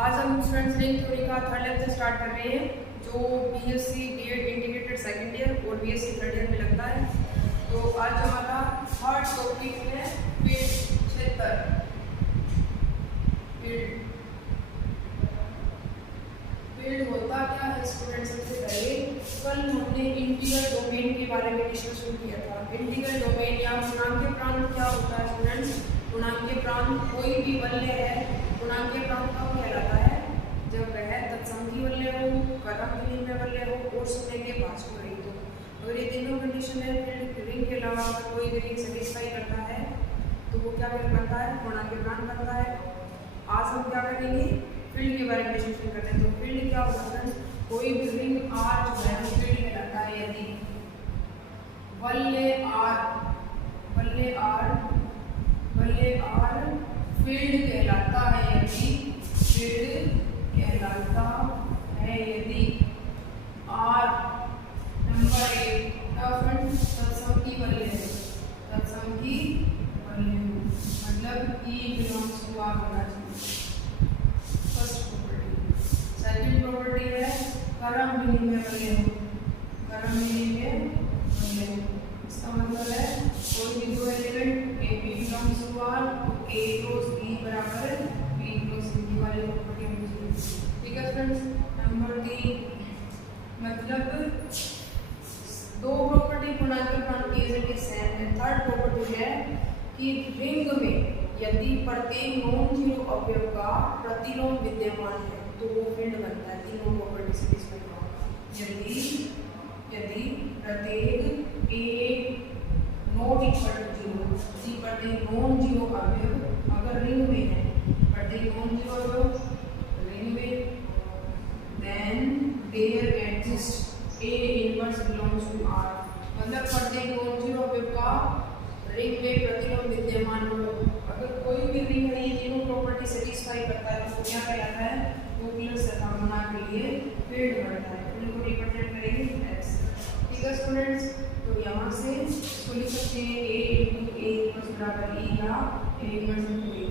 आज हम students ring theory का थर्ड लेक्चर स्टार्ट कर रहे हैं जो BSc BEd integrated second year और बीएससी थर्ड ईयर में लगता है। तो आज हमारा थर्ड टॉपिक है फील्ड क्षेत्र। फील्ड होता क्या है स्टूडेंट्स? सबसे पहले कल हमने इंटीग्रल डोमेन के बारे में डिस्कशन किया था। इंटीग्रल डोमेन या पूर्णांकीय प्रांत क्या होता है स्टूडेंट्स? पूर्णांकीय प्रांत कोई भी वलय है, पूर्णांकीय प्रांत कब कहलाता है? जब वह तत्समकी वलय हो, क्रम विनिमय वलय हो और शून्य के भाज्य रहित हो। अगर ये तीनों कंडीशन है फील्ड रिंग के अलावा अगर कोई भी रिंग सेटिस्फाई करता है तो वो क्या बनता है? पूर्णांकीय प्रांत बनता है। आज हम क्या करेंगे? फील्ड के बारे में डिस्कशन करते हैं। तो फील्ड क्या होता है? कोई भी रिंग आर जो है वो फील्ड कहलाता है यदि वलय आर फील्ड कहलाता है यदि फील्ड कहलाता है यदि आर नंबर 1 तत्समकी वलय है, तत्समकी वलय मतलब ई बिलोंग्स टू आर होना चाहिए। First property. सेकंड प्रॉपर्टी है क्रम विनिमय वलय हो, क्रम विनिमय वलय हो। इसका मतलब है कोई भी दो element a B belongs to R तो ए क्रॉस बी बराबर बी क्रॉस सी वाली प्रॉपर्टी होनी चाहिए। ठीक है फ्रेंड्स। नंबर 3 मतलब दो प्रॉपर्टी पूर्णांकीय प्रांत की एज सेम है। थर्ड प्रॉपर्टी है कि रिंग में यदि प्रत्येक नॉन जीरो अवयव का प्रतिलोम विद्यमान है तो वो फील्ड बनता है। तीनों प्रॉपर्टी से डिस्कस करो। यदि प्रत्येक a not equal to zero, जी प्रत्येक नॉन जीरो अवयव अगर रिंग में है, प्रत्येक नॉन जीरो अवयव रिंग में, then there exist a inverse belongs to R. मतलब प्रत्येक नॉन जीरो अवयव का रिंग में प्रतिलोम विद्यमान हो। अगर कोई भी रिंग है ये तीनों प्रॉपर्टी सेटिस्फाई करता है तो क्या कहलाता है? न्यूक्लियर संभावना के लिए फील्ड बनता है। फील्ड को रिप्रेजेंट करेंगे एक्स। ठीक है स्टूडेंट्स। तो यहाँ से इसको लिख सकते हैं a × a बराबर e या a × a।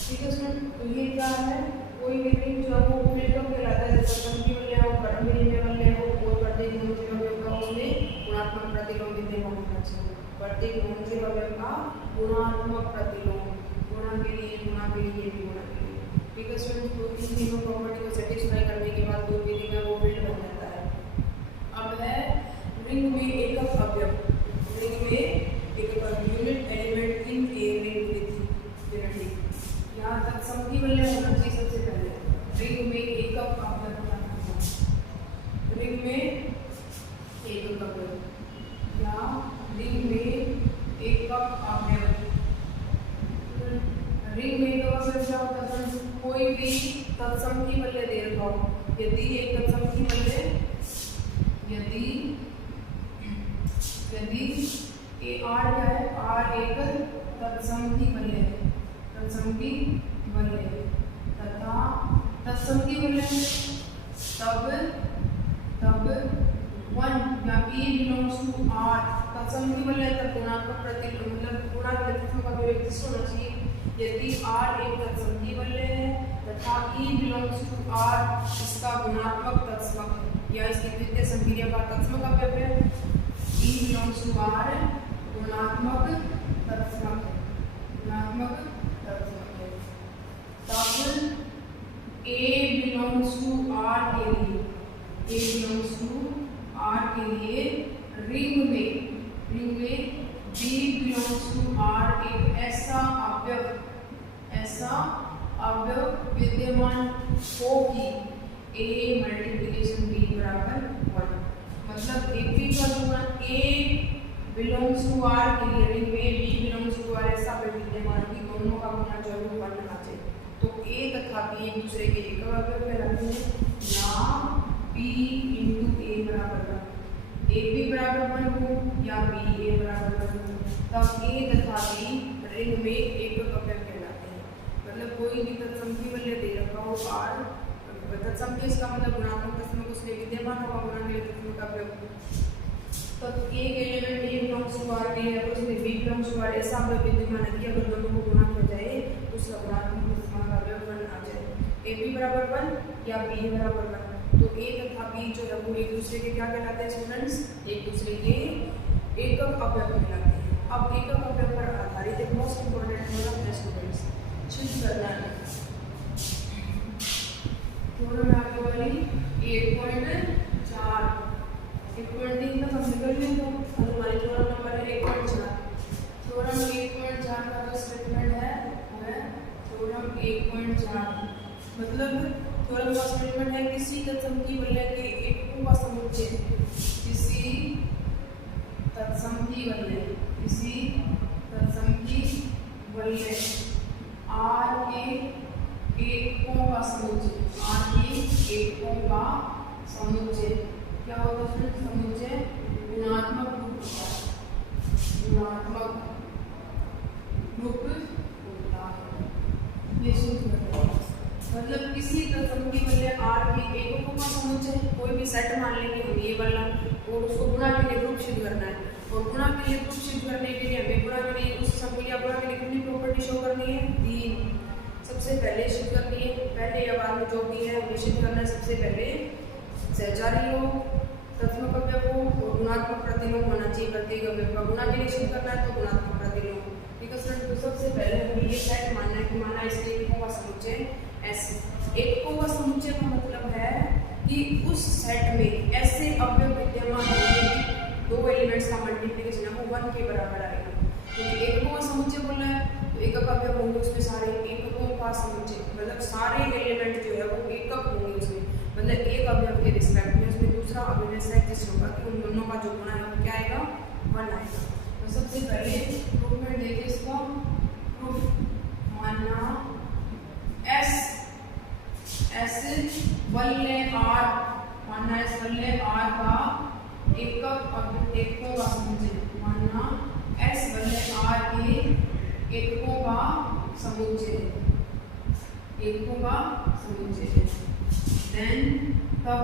ठीक है स्टूडेंट। तो ये क्या है? कोई भी रिंग जो है वो फील्ड कब कहलाता है? जब तत्समकी वलय हो, क्रम विनिमय वलय हो और प्रत्येक नॉन जीरो अवयव का उसमें गुणात्मक प्रतिलोम विद्यमान होना चाहिए। प्रत्येक नॉन जीरो अवयव का गुणात्मक प्रतिलोम, गुणा के लिए भी गुणा के लिए। ठीक है स्टूडेंट। तो इन तीनों प्रॉपर्टी को सेटिस्फाई करने के बाद कोई भी रिंग है वो फील्ड बन जाता है। अब है रिंग में एकक अवयव। रिंग में एकक unit element in a ring with unity. यहाँ तक तत्समकी वलय होना चाहिए सबसे पहले। रिंग में एकक अवयव होना चाहिए। रिंग में एकक अवयव या रिंग में एकक अवयव। रिंग में एकक अवयव क्या होता है? कोई भी तत्समकी वलय दे रखा हो, यदि एक तत्समकी वलय यदि ए आर क्या है? आर एक तत्समकी वलय है, तत्समकी वलय तथा तत्समकी वलय तब 1 या e बिलोंग्स टू आर। तत्समकी वलय तब गुणात्मक प्रतिलोम मतलब गुणात्मक का व्यक्तित्व होना चाहिए। यदि r एक तत्समकी वलय है तथा e बिलोंग्स टू r इसका गुणात्मक तत्समक है या इसकी द्वितीय संक्रिया का तत्समक अवयव है। e बिलोंग्स टू r गुणात्मक तत्समक है, गुणात्मक तत्समक है। तब a बिलोंग्स टू r के लिए, a बिलोंग्स टू r के लिए रिंग में b बिलोंग्स टू r एक ऐसा अवयव विद्यमान हो कि a मल्टीप्लिकेशन b बराबर 1। मतलब एक भी का गुणा a बिलोंग्स टू r के लिए रिंग में b बिलोंग्स टू r ऐसा अवयव विद्यमान हो कि दोनों का गुणा जरूर 1 होना चाहिए। तो a तथा b एक दूसरे के एकक अवयव कहलाते हैं या b × a बराबर 1। a b बराबर 1 हो या b a बराबर 1 हो तब a तथा b रिंग में एकक अवयव कहलाते हैं। मतलब कोई भी तत्समकी वलय दे रखा हो r, तत्समकी इसका मतलब गुणात्मक तत्समक उसमें विद्यमान होगा, गुणा के लिए तत्समक अवयव। तो एक element a belongs to r है और उसमें b बिलोंग्स टू r ऐसा अवयव विद्यमान है कि अगर दोनों को गुणा किया जाए तो उसका गुणात्मक तत्समक अवयव 1 ए बी बराबर 1 या बी बराबर 1। तो ए तथा बी जो है वो एक दूसरे के क्या कहलाते हैं स्टूडेंट्स, एक दूसरे के एकक अवयव कहलाते हैं। अब एकक अवयव पर आधारित एक मोस्ट इंपॉर्टेंट थ्योरम है स्टूडेंट्स, सिद्ध करना है। थ्योरम है आपके वाली 1.4 1.3 तक हम निकल गए तो हमारी थ्योरम नंबर है 1.4। थ्योरम 1.4 का जो स्टेटमेंट है वो है थ्योरम 1.4। मतलब थ्योरम का स्टेटमेंट है किसी तत्समकी वलय के एककों का समुच्चय, किसी तत्समकी वलय, किसी तत्समकी वलय R के एककों का समुच्चय, R के एककों का समुच्चय क्या होता है समुच्चय, गुणात्मक रूप होता है, गुणात्मक रूप होता है। ये सूत्र है मतलब किसी तत्समकी वलय R के एककों का समुच्चय, कोई भी सेट मान लेंगे हम ये वाला और उसको गुणा के लिए ग्रुप सिद्ध करना है। और गुणा के लिए ग्रुप सिद्ध करने के लिए हमें गुणा के लिए उस संख्या गुणा के लिए कितनी प्रॉपर्टी शो करनी है, 3 सबसे पहले सिद्ध करनी है। पहले या बाद में जो भी है हमें सिद्ध करना है। सबसे पहले सहचारी योग, तत्समक अवयव को और गुणात्मक प्रतिलोम होना चाहिए। प्रत्येक अवयव का गुणा के लिए सिद्ध करना है तो गुणात्मक प्रतिलोम। ठीक है सर, तो सबसे पहले हमें ये सेट मानना है कि माना इसके एककों का समुच्चय ऐसे। एककों का समुच्चय का मतलब है कि उस सेट में ऐसे अवयव विद्यमान होंगे कि दो एलिमेंट्स का मल्टीप्लिकेशन है वो 1 के बराबर आएगा। क्योंकि एककों का समुच्चय बोलना है तो एकक अवयव होंगे उसमें सारे एककों का समुच्चय, मतलब सारे एलिमेंट जो है वो एकक होंगे उसमें, मतलब एक अवयव के रिस्पेक्ट में उसमें दूसरा अवयव ऐसा एग्जिस्ट होगा कि उन दोनों का जो गुणा है वो क्या आएगा, 1 आएगा। तो सबसे पहले प्रूफ में देखिए इसको, प्रूफ मानना एस वलय R, मानना एस वलय R का एकक अवयव एककों का समुच्चय, मानना एस वलय R के एककों का समुच्चय, एककों का समुच्चय। देन तब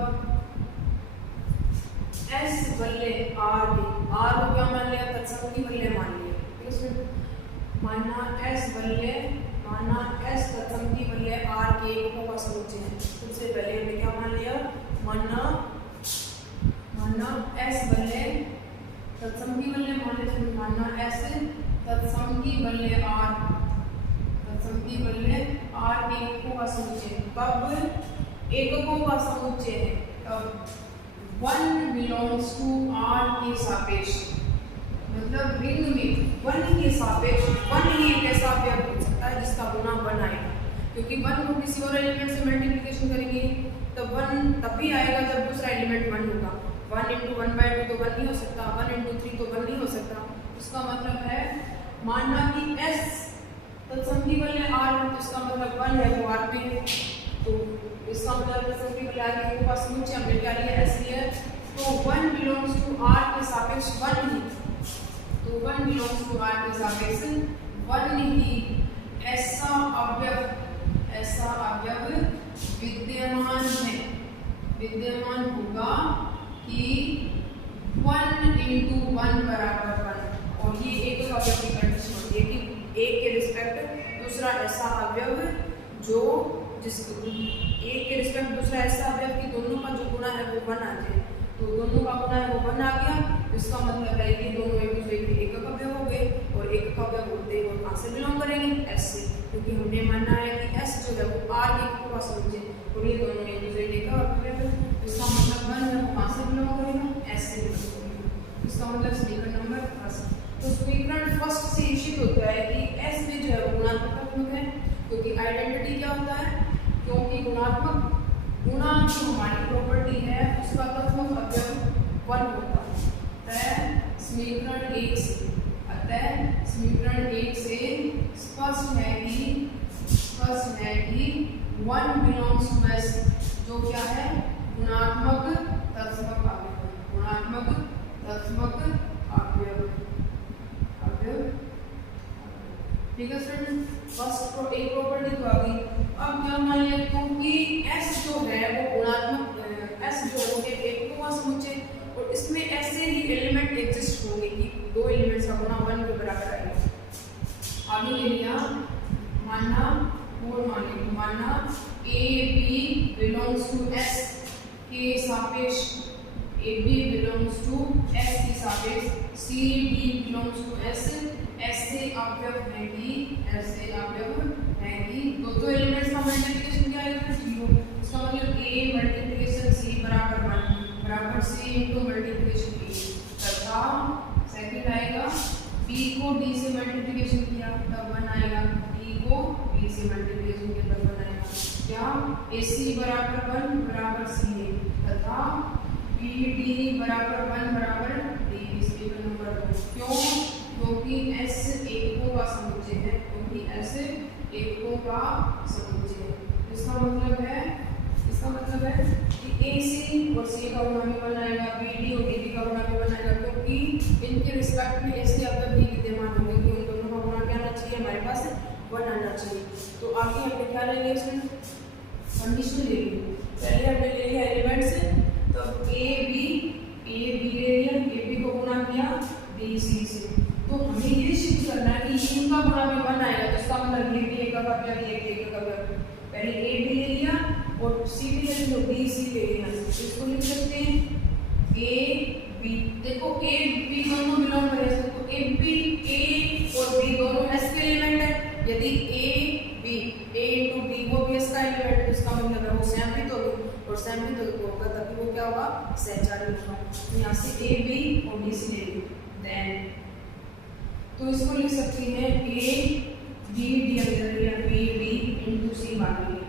एस वलय R को क्या मान लिया, तत्समकी वलय मान लिया। इसमें मानना एस वलय, माना एस तत्समकी वलय R के एककों का समुच्चय है। सबसे पहले हमने क्या मान लिया, मानना एस वलय तत्समकी वलय मान लिया। मानना एस तत्समकी वलय R, तत्समकी वलय R के एककों का समुच्चय। कब एककों का समुच्चय है तब 1 बिलोंग्स टू R के सापेक्ष, मतलब रिंग में 1 के सापेक्ष 1 ही एक ऐसा अवयव हो सकता है जिसका गुणा 1 आएगा। क्योंकि 1 को किसी और एलिमेंट से मल्टीप्लिकेशन करेंगे तो 1 तभी आएगा जब दूसरा एलिमेंट 1 होगा। 1 × 1/2 तो 1 नहीं हो सकता, 1 × 3 तो 1 नहीं हो सकता। इसका मतलब है मानना कि S तत्समकी वलय R है तो इसका मतलब 1 है वो R पे है, तो इसका मतलब तत्समकी वलय R के एककों का समुच्चय हमने क्या लिया, S लिया। तो 1 बिलोंग्स टू R के सापेक्ष 1 ही, तो 1 बिलोंग्स टू R के सापेक्ष 1 ही ऐसा अवयव विद्यमान है, विद्यमान होगा कि 1 × 1 बराबर 1। और ये एक अवयव की कंडीशन होती है कि एक के रिस्पेक्ट दूसरा ऐसा अवयव जो जिसको एक के रिस्पेक्ट दूसरा ऐसा अवयव कि दोनों का जो गुणा है वो 1 आ जाए। तो दोनों का गुणा है वो 1 आ गया, इसका मतलब है कि दोनों एक दूसरे के एकक अवयव हो गए। और एकक अवयव होते हैं वो कहाँ से बिलोंग करेंगे, S से, क्योंकि हमने मानना है कि S जो है वो R के एककों का समुच्चय और ये दोनों एक दूसरे के एकक अवयव है। इसका मतलब 1 है वो कहाँ से बिलोंग करेगा, S से बिलोंग करेगा। इसका मतलब समीकरण नंबर फर्स्ट। तो समीकरण फर्स्ट से निश्चित होता है कि S में जो है वो गुणात्मक तत्व है, क्योंकि आइडेंटिटी क्या होता है, क्योंकि गुणात्मक गुणा जो हमारी प्रॉपर्टी है उसका तत्समक अवयव 1 होता है। अतः समीकरण 1 से, अतः समीकरण 1 से स्पष्ट है कि 1 बिलोंग्स टू S जो क्या है, गुणात्मक तत्समक अवयव, गुणात्मक तत्समक अवयव। ठीक है स्टूडेंट, फर्स्ट एक प्रॉपर्टी तो आ गई। अब क्या मान लिया, क्योंकि S जो है वो गुणात्मक S जो है वो एककों का समुच्चय और इसमें ऐसे ही एलिमेंट एग्जिस्ट होंगे कि दो एलिमेंट्स का गुणा 1 के बराबर आएगा। आगे ले लिया मानना और मानना a B belongs to S के सापेक्ष, a B belongs to S के सापेक्ष c d belongs to S, ऐसे अवयव है कि ऐसे अवयव है कि दो एलिमेंट्स का मल्टीप्लिकेशन क्या आएगा 0। इसका मतलब a मल्टीप्लिकेशन c बराबर 1 बराबर c इनटू मल्टीप्लिकेशन b, तथा सेकंड आएगा b को d से मल्टीप्लिकेशन किया तब 1 आएगा, d को b से मल्टीप्लिकेशन किया तब 1 आएगा। क्या ac बराबर 1 बराबर c है, तथा bd बराबर 1 बराबर d, इसके नंबर 2। क्यों? क्योंकि S एककों का समुच्चय है, क्योंकि S एककों का समुच्चय है। इसका मतलब है कि AC और C का गुणा भी बनाएगा, BD और DB का गुणा भी बनाएगा, क्योंकि इनके रिस्पेक्ट में ऐसे अवयव भी विद्यमान होंगे कि उन दोनों का गुणा क्या आना चाहिए, हमारे पास 1 आना चाहिए। तो आगे हमने क्या लेंगे, इसमें कंडीशन ले ली। पहले हमने ले लिया एलिमेंट्स, तो AB ले लिया, AB को गुणा किया DC से। तो हमें ये शिफ्ट करना है कि इनका गुणा में 1 आएगा, तो इसका मतलब ये भी एक का अवयव, ये एक का अवयव। पहले ए भी ले लिया और सी भी ले लिया, बी सी ले लिया, इसको लिख सकते हैं ए बी। देखो ए बी दोनों बिलोंग कर सकते, तो ए बी ए और बी दोनों एस के एलिमेंट है। यदि a b a into b वो भी एस का एलिमेंट है, इसका मतलब है वो सममित होगा, और सममित होगा तभी वो क्या होगा, सहचारी होगा। तो यहाँ से ए बी और बी सी ले लिया, देन तो इसको लिख सकते हैं ए बी डी अंदर लिया, बी डी इंटू सी बाहर लिया।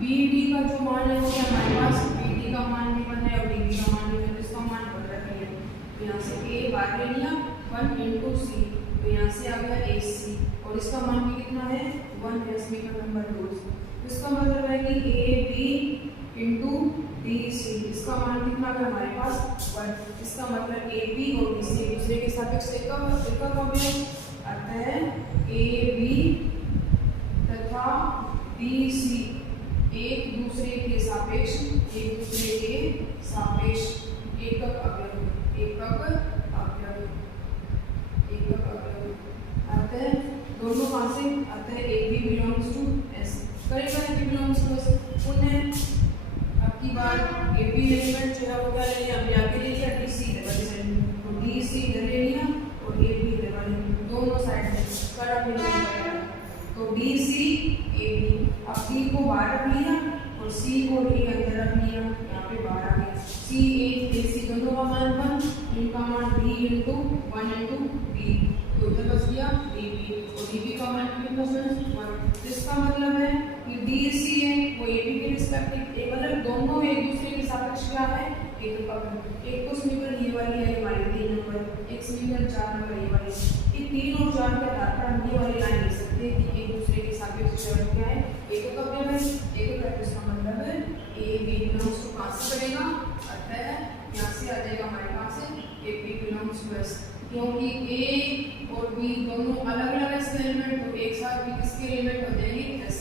बी डी का जो मान है वो हमारे पास बी डी का मान भी बना है और डी बी का मान भी बना है, इसका मान बढ़ रहा है। तो यहाँ से ए बाहर ले लिया 1 इंटू सी, तो यहाँ से आ गया ए सी, और इसका मान भी कितना है 1 है, इसमें का नंबर 2। इसका मतलब है कि a b into d c, इसका मान कितना है हमारे पास 1। इसका मतलब ए बी और डी सी दूसरे के सापेक्ष एक का अवयव, अतः ए बी तथा डी सी एक दूसरे के सापेक्ष एकक अवयव। अतः दोनों कहाँ से, अतः A B belongs to S, करेगा A B belongs to S. पुनः अब की बार ए बी एलिमेंट जो है वो क्या ले लिया, हमने आगे ले लिया डी सी लेवल से, तो डी सी इधर ले लिया और ए बी लेवल दोनों साइड में कड़ा मिलाकर, तो डी सी ए बी। अब डी को बाहर रख लिया और सी को डी अंदर रख लिया, यहाँ पे बाहर आ गया सी ए सी दोनों का मान 1, इनका मान डी इंटू 1 इंटू डी, तो इधर बच गया डी बी, और डी बी का मान कितना है 1। इसका मतलब है कि डी सी है वो ए बी के रिस्पेक्टिव, मतलब दोनों एक दूसरे के सापेक्ष क्या है, एक तो समीकरण ये वाली है हमारी 3 नंबर, एक समीकरण 4 नंबर ये वाली। ये 3 और 4 के आधार पर हम ये वाली लाइन लिख सकते हैं कि एक दूसरे के सापेक्ष क्या है, एक का अवयव है, एक का। इसका मतलब है ए बी बिलोंग्स टू कहाँ से करेगा, अतः यहाँ से आ जाएगा हमारे पास A B belongs to S, क्योंकि ए और बी दोनों अलग अलग एस के एलिमेंट, तो एक साथ भी किसके एलिमेंट हो जाएंगे एस।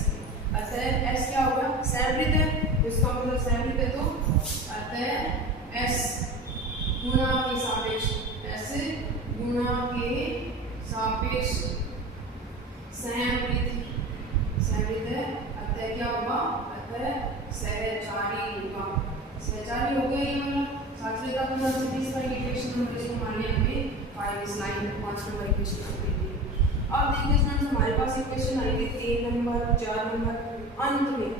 अतः एस क्या होगा, सममित है, इसका मतलब सममित है, तो अतः एस गुणा के सापेक्ष, एस गुणा के सापेक्ष सममित है, अतः क्या होगा, अतः सहचारी होगा। सहचारी हो गया, ये मतलब साचलेता का मतलब इसका इक्वेशन नंबर इसको मान लिया हमने 5 इस लाइन 5 नंबर इक्वेशन कंप्लीट की। अब देखिए स्टूडेंट्स हमारे पास इक्वेशन आई थी 3 नंबर 4 नंबर, अंत में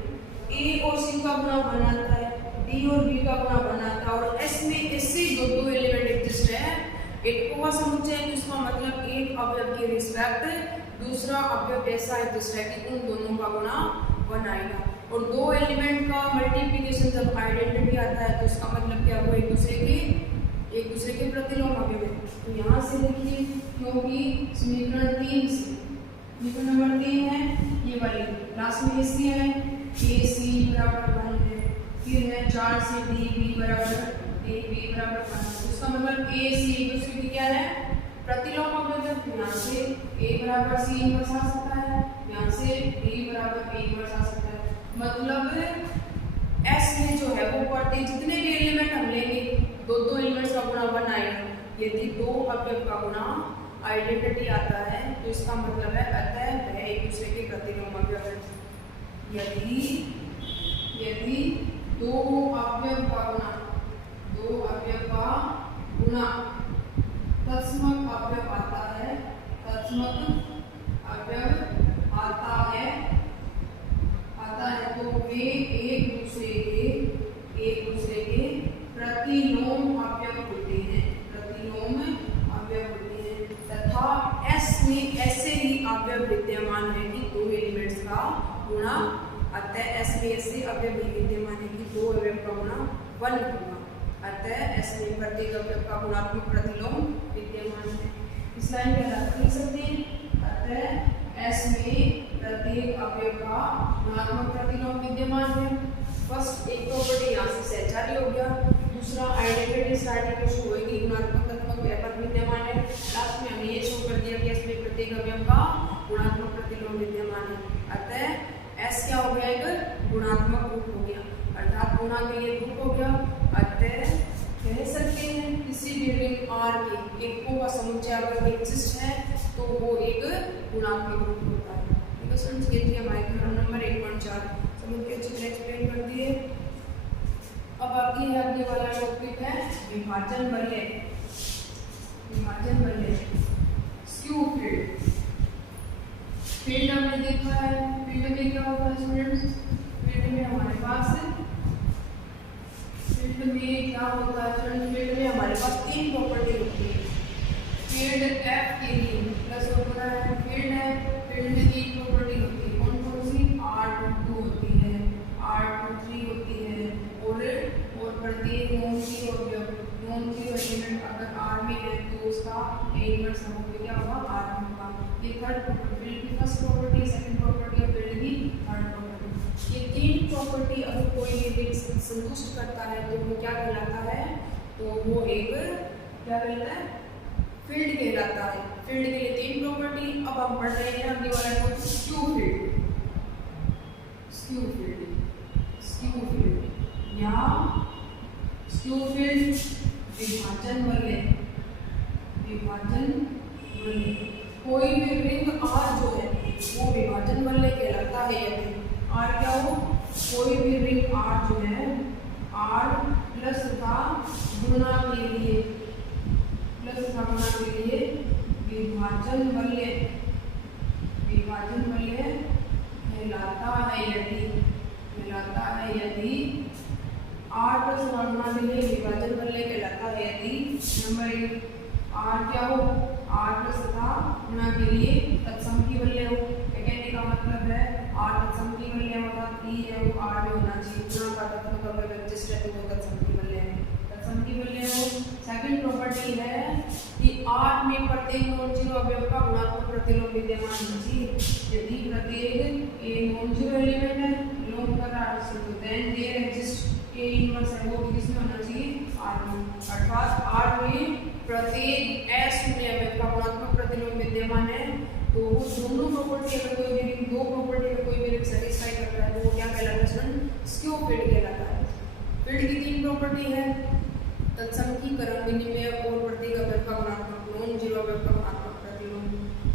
ए और सी का गुणा बनाता है, डी और बी का गुणा बनाता है, और एस में इससे दो एलिमेंट एग्जिस्ट है, एक का समुच्चय है, जिसका मतलब एक अवयव के रिस्पेक्ट दूसरा अवयव ऐसा एग्जिस्ट है कि उन दोनों का गुणा 1 आएगा। और दो एलिमेंट का मल्टीप्लिकेशन जब आइडेंटिटी आता है तो इसका मतलब क्या, वो एक दूसरे के प्रतिलोम अवयव है। तो यहाँ से देखिए, क्योंकि समीकरण 3 से समीकरण नंबर 3 है ये वाली, लास्ट में AC है, AC बराबर 1 है, फिर है 4 से DB बराबर 1। इसका मतलब AC एक दूसरे की क्या है, प्रतिलोम अवयव। यहाँ से A बराबर C इनवर्स आ सकता है, यहाँ से D बराबर A इनवर्स आ सकता है। मतलब S में जो है वो प्रति जितने भी एलिमेंट हम लेंगे दो एलिमेंट्स का गुणा 1 आएगा। यदि दो अवयव का गुणा आइडेंटिटी आता है तो इसका मतलब है अतः वह एक दूसरे के प्रतिलोम अवयव है। यदि यदि दो अवयव का गुणा तत्समक अवयव आता है, तो वे एक दूसरे के प्रतिलोम अवयव होते हैं, तथा S में ऐसे ही अवयव विद्यमान है कि दो एलिमेंट्स का गुणा, अतः S में ऐसे अवयव भी विद्यमान है कि दो अवयव का गुणा 1 होगा, अतः S में प्रत्येक अवयव का गुणात्मक प्रतिलोम विद्यमान है। इस लाइन में अर्थ लिख सकते हैं, अतः S में प्रत्येक अवयव का गुणात्मक प्रतिलोम विद्यमान है। फर्स्ट एक प्रॉपर्टी यहाँ से सहचारी हो गया, दूसरा आइडेंटिटी स्टार्टिंग में शो होगी गुणात्मक तत्व व्यापक विद्यमान है, लास्ट में हमने ये शो कर दिया कि इसमें प्रत्येक अवयव का गुणात्मक प्रतिलोम विद्यमान है, अतः S क्या हो गया, एक गुणात्मक रूप हो गया, अर्थात गुणा के लिए रूप हो गया, अतः कह सकते हैं किसी भी रिंग R के एकों का समुच्चय अगर एक्सिस्ट है तो वो एक गुणात्मक रूप होता है। ठीक है स्टूडेंट्स, ये थी हमारी थ्योरम नंबर 1.4, समझ के अच्छे से एक्सप्लेन कर दिए। अब आगे है, अगले वाला टॉपिक है विभाजन बल्ले, स्क्यू फील्ड। फील्ड हमने देखा है, फील्ड में क्या होता है स्टूडेंट्स, फील्ड में हमारे पास तीन प्रॉपर्टी होती है। फील्ड F के लिए प्लस होता है, फील्ड है, फील्ड में तीन प्रॉपर्टी होती है, कौन कौन सी, R22 होती है, R23 होती है, और प्रत्येक नॉन जीरो एलिमेंट अगर R में है तो उसका इनवर्स होगा, क्या होगा, R होगा। ये थर्ड प्रॉपर्टी, फील्ड की फर्स्ट प्रॉपर्टी, सेकंड प्रॉपर्टी और फील्ड की थर्ड प्रॉपर्टी। ये तीन प्रॉपर्टी अगर कोई भी संतुष्ट करता है तो वो क्या कहलाता है, तो वो एक क्या कहलाता है, फील्ड कहलाता है। फील्ड के लिए तीन प्रॉपर्टी। अब हम पढ़ रहे हैं अगले वाला टॉपिक स्क्यू फील्ड या स्क्यू फील्ड विभाजन बल्ले। कोई भी रिंग R जो है वो विभाजन बल्ले कहलाता है। यदि R क्या हो, कोई भी रिंग R जो है R प्लस तथा गुणा के लिए विभाजन बल्ले कहलाता है यदि R प्लस गुणा के लिए विभाजन बल्ले कहलाता है यदि नंबर 1 R क्या हो, R प्लस तथा गुणा के लिए तत्सम की बल्ले हो। कहने का मतलब है R तत्सम की बल्ले होगा, E है वो R में होना चाहिए, गुणा का तत्व का कोई रजिस्टर है तो वो तत्सम की बल्ले है, तत्सम की बल्ले हो। सेकंड प्रॉपर्टी है कि R में प्रत्येक नॉन जीरो अवयव का गुणात्मक प्रतिलोम विद्यमान होना चाहिए। यदि प्रत्येक ए नॉन जीरो एलिमेंट है, लोम कर रहा है तो then there exist a inverse है, वो किसमें होना चाहिए, R में। अर्थात R में प्रत्येक S में अवयव का गुणात्मक प्रतिलोम विद्यमान है, तो वो दोनों प्रॉपर्टी अगर कोई भी दो प्रॉपर्टी में कोई भी सेटिस्फाई करता है तो वो क्या कहलाता है, स्क्यू फील्ड कहलाता है। फील्ड की तीन प्रॉपर्टी है, तत्समकीकरण, विनिमय और प्रत्येक अवयव का गुणात्मक, नॉन जीरो अवयव का गुणात्मक प्रतिलोम।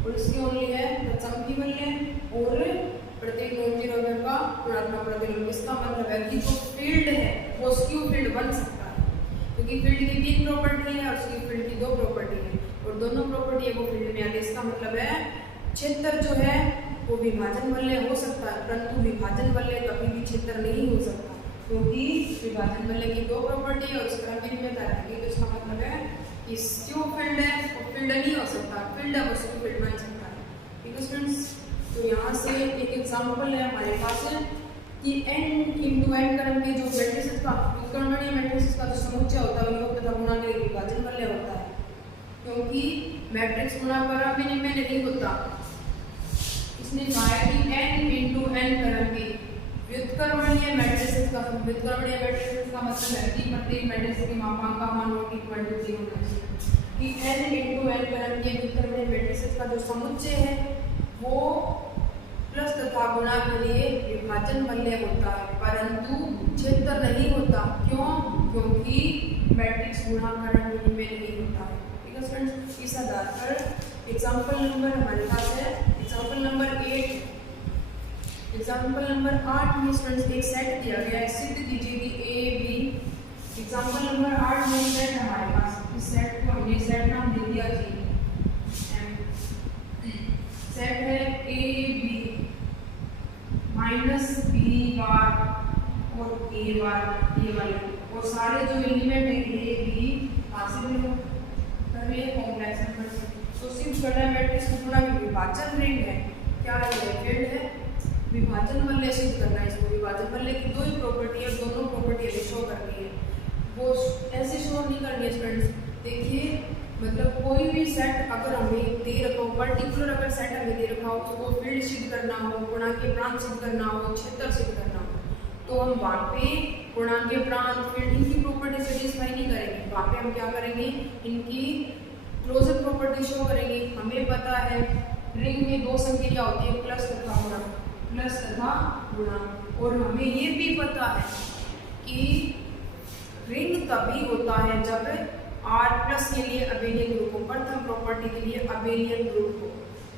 और इसकी ओनली है तत्सम की बल्ले और प्रत्येक नॉन जीरो अवयव का गुणात्मक प्रतिलोम। इसका मतलब है कि जो फील्ड है वो स्क्यू फील्ड बन सकता है, क्योंकि फील्ड की तीन प्रॉपर्टी है और उसकी फील्ड की दो प्रॉपर्टी है और दोनों प्रॉपर्टी है वो फील्ड में आती है। इसका मतलब है क्षेत्र जो है वो विभाजन बल्ले हो सकता है, परंतु विभाजन बल्ले कभी भी क्षेत्र नहीं हो सकता, क्योंकि विभाजन बल्ले की दो प्रॉपर्टी है और उसका विनिमयता रहेगी। तो इसका मतलब है कि स्क्यू फील्ड है वो फील्ड नहीं हो सकता, फील्ड है वो स्क्यू फील्ड बन सकता है। ठीक है स्टूडेंट्स, तो यहाँ से एक एग्जाम्पल है हमारे पास है कि n×n क्रम के जो मैट्रिसेस का विकर्णीय मैट्रिसेस का जो समुच्चय होता है योग तथा गुणा के विभाजन बल्ले होता है, क्योंकि मैट्रिक्स गुणा पर विनिमय नहीं होता। इसने कहा है कि n×n क्रम के व्युत्क्रमणीय मैट्रिसेस का मतलब है कि प्रत्येक मैट्रिक्स के मापांक का मान 1 होना चाहिए। कि n×n क्रम के व्युत्क्रमणीय मैट्रिसेस का जो समुच्चय है वो प्लस तथा गुणा के लिए विभाजन बल्ले होता है, परंतु क्षेत्र नहीं होता। क्यों? क्योंकि मैट्रिक्स गुणाकरण विनिमय नहीं होता है। ठीक है फ्रेंड्स, इस आधार पर एग्जाम्पल नंबर हमारे पास है एग्जाम्पल नंबर 8। एग्जाम्पल नंबर 8 में स्टूडेंट्स एक सेट दिया गया है, सिद्ध कीजिए कि ए बी। एग्जाम्पल नंबर 8 में सेट हमारे पास, इस सेट को हमने सेट नाम दे दिया जी सेट है a b minus b bar और ए बार, ये वाले और सारे जो एलिमेंट है ए बी हासिल कर रहे हैं कॉम्प्लेक्स नंबर से। तो सिर्फ करना है मैट्रिक्स को पूरा विभाजन रिंग है, क्या है फील्ड है, विभाजन वलय सिद्ध करना है। इसको विभाजन वलय की दो ही प्रॉपर्टी है, दोनों प्रॉपर्टी हमें शो करनी है, वो ऐसे शो नहीं करनी है स्टूडेंट्स। देखिए मतलब कोई भी सेट अगर हमें दे रखा हो, पर्टिकुलर अगर सेट हमें दे रखा हो, उसको फील्ड सिद्ध करना हो, पूर्णांकीय प्रांत सिद्ध करना हो, क्षेत्र सिद्ध करना हो, तो हम वहाँ पे पूर्णांकीय प्रांत फील्ड इनकी प्रॉपर्टी सेटिस्फाई नहीं करेंगे। वहाँ पे हम क्या करेंगे, इनकी क्लोजर प्रॉपर्टी शो करेंगे। हमें पता है रिंग में दो संख्या होती है, प्लस तथा गुणा, प्लस तथा गुणा, और हमें ये भी पता है कि रिंग तभी होता है जब R प्लस के लिए अबेलियन ग्रुप हो, प्रथम प्रॉपर्टी के लिए अबेलियन ग्रुप हो।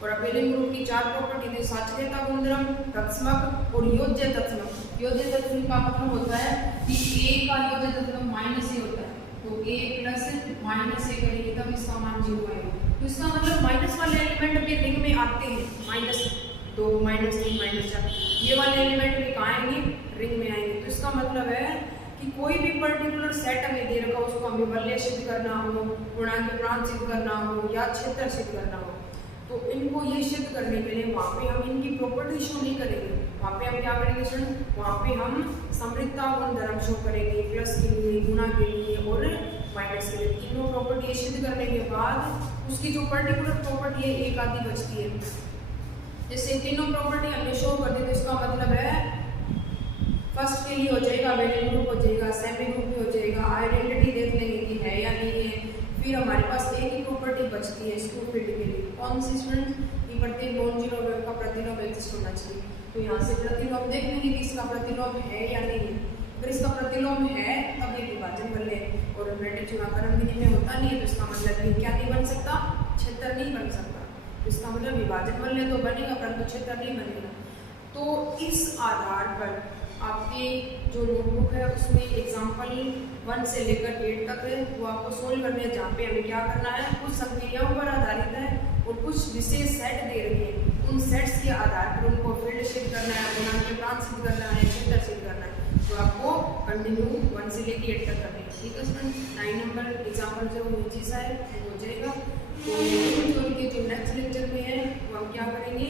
और अबेलियन ग्रुप की चार प्रॉपर्टी थी, साचक्यता गुणधर्म, तत्समक और योज्य तत्समक। योज्य तत्समक का मतलब होता है कि A का योज्य तत्समक माइनस ए होता है, तो A प्लस माइनस ए करेंगे तब इसका मान 0 आएगा। तो इसका मतलब माइनस वाले एलिमेंट भी रिंग में आते हैं, -2 -3 -4, ये वाले एलिमेंट भी कहाँ आएंगे, रिंग में आएंगे। तो इसका मतलब है कि कोई भी पर्टिकुलर सेट हमें दे रखा हो, उसको हमें वलय सिद्ध करना हो, पूर्णांकीय प्रांत सिद्ध करना हो या क्षेत्र सिद्ध करना हो, तो इनको ये सिद्ध करने के लिए वहाँ पे हम इनकी प्रॉपर्टी शो नहीं करेंगे। वहाँ पे हम क्या करेंगे स्टूडेंट, वहाँ पे हम समृद्धता गुणधर्म शो करेंगे, प्लस के लिए, गुणा के लिए और माइनस के लिए। तीनों प्रॉपर्टी सिद्ध करने के बाद उसकी जो पर्टिकुलर प्रॉपर्टी है एक आधी बचती है। जैसे तीनों प्रॉपर्टी हमने शो कर दी, तो इसका मतलब है फर्स्ट के लिए हो जाएगा अबेलियन ग्रुप, हो जाएगा सेमी ग्रुप भी हो जाएगा, आइडेंटिटी देख लेंगे कि है या नहीं है। फिर हमारे पास एक ही प्रॉपर्टी बचती है स्क्रू फील्ड के लिए, कौन सी स्टूडेंट, कि प्रत्येक नॉन जीरो वेव का प्रतिलोम एक्सिस्ट होना चाहिए। तो यहाँ से प्रतिलोम देख लेंगे कि इसका प्रतिलोम है या नहीं है। अगर इसका प्रतिलोम है तब ये विभाजन वलय, और मैट्रिक्स गुणाकरण विधि में होता नहीं है, तो इसका मतलब ये क्या नहीं बन सकता, क्षेत्र नहीं बन सकता। तो इसका मतलब विभाजन वलय तो बनेगा परंतु क्षेत्र नहीं बनेगा। तो इस आधार पर आपके जो नोटबुक है उसमें एग्जाम्पल 1 से लेकर 8 तक है, वो आपको सोल्व करने हैं, जहाँ पे हमें क्या करना है, कुछ संख्याओं पर आधारित है और कुछ विशेष सेट दे रही है, उन सेट्स के आधार पर उनको फील्ड सिद्ध करना है, पूर्णांकीय प्रांत सिद्ध करना है, क्षेत्र सिद्ध करना है। तो आपको कंटिन्यू 1 से लेकर 8 तक करना है, ठीक है स्टूडेंट। 9 नंबर एग्जाम्पल जो नीचे सा है हो जाएगा। तो जो नेक्स्ट लेक्चर में है वो हम क्या करेंगे,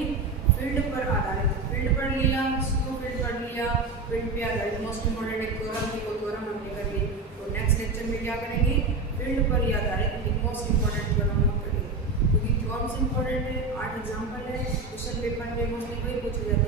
फील्ड पर आधारित, फील्ड पढ़ लिया, स्क्रू फील्ड पढ़ लिया, फील्ड पे आधारित मोस्ट इंपॉर्टेंट एक थ्योरम थी, वो थ्योरम हमने कर ली। तो नेक्स्ट लेक्चर में क्या करेंगे, फील्ड पर ही आधारित एक मोस्ट इंपॉर्टेंट थ्योरम हम करेंगे, क्योंकि थ्योरम्स इंपॉर्टेंट है। 8 एग्जाम्पल है, क्वेश्चन पेपर में मोस्टली वही पूछे जाते हैं।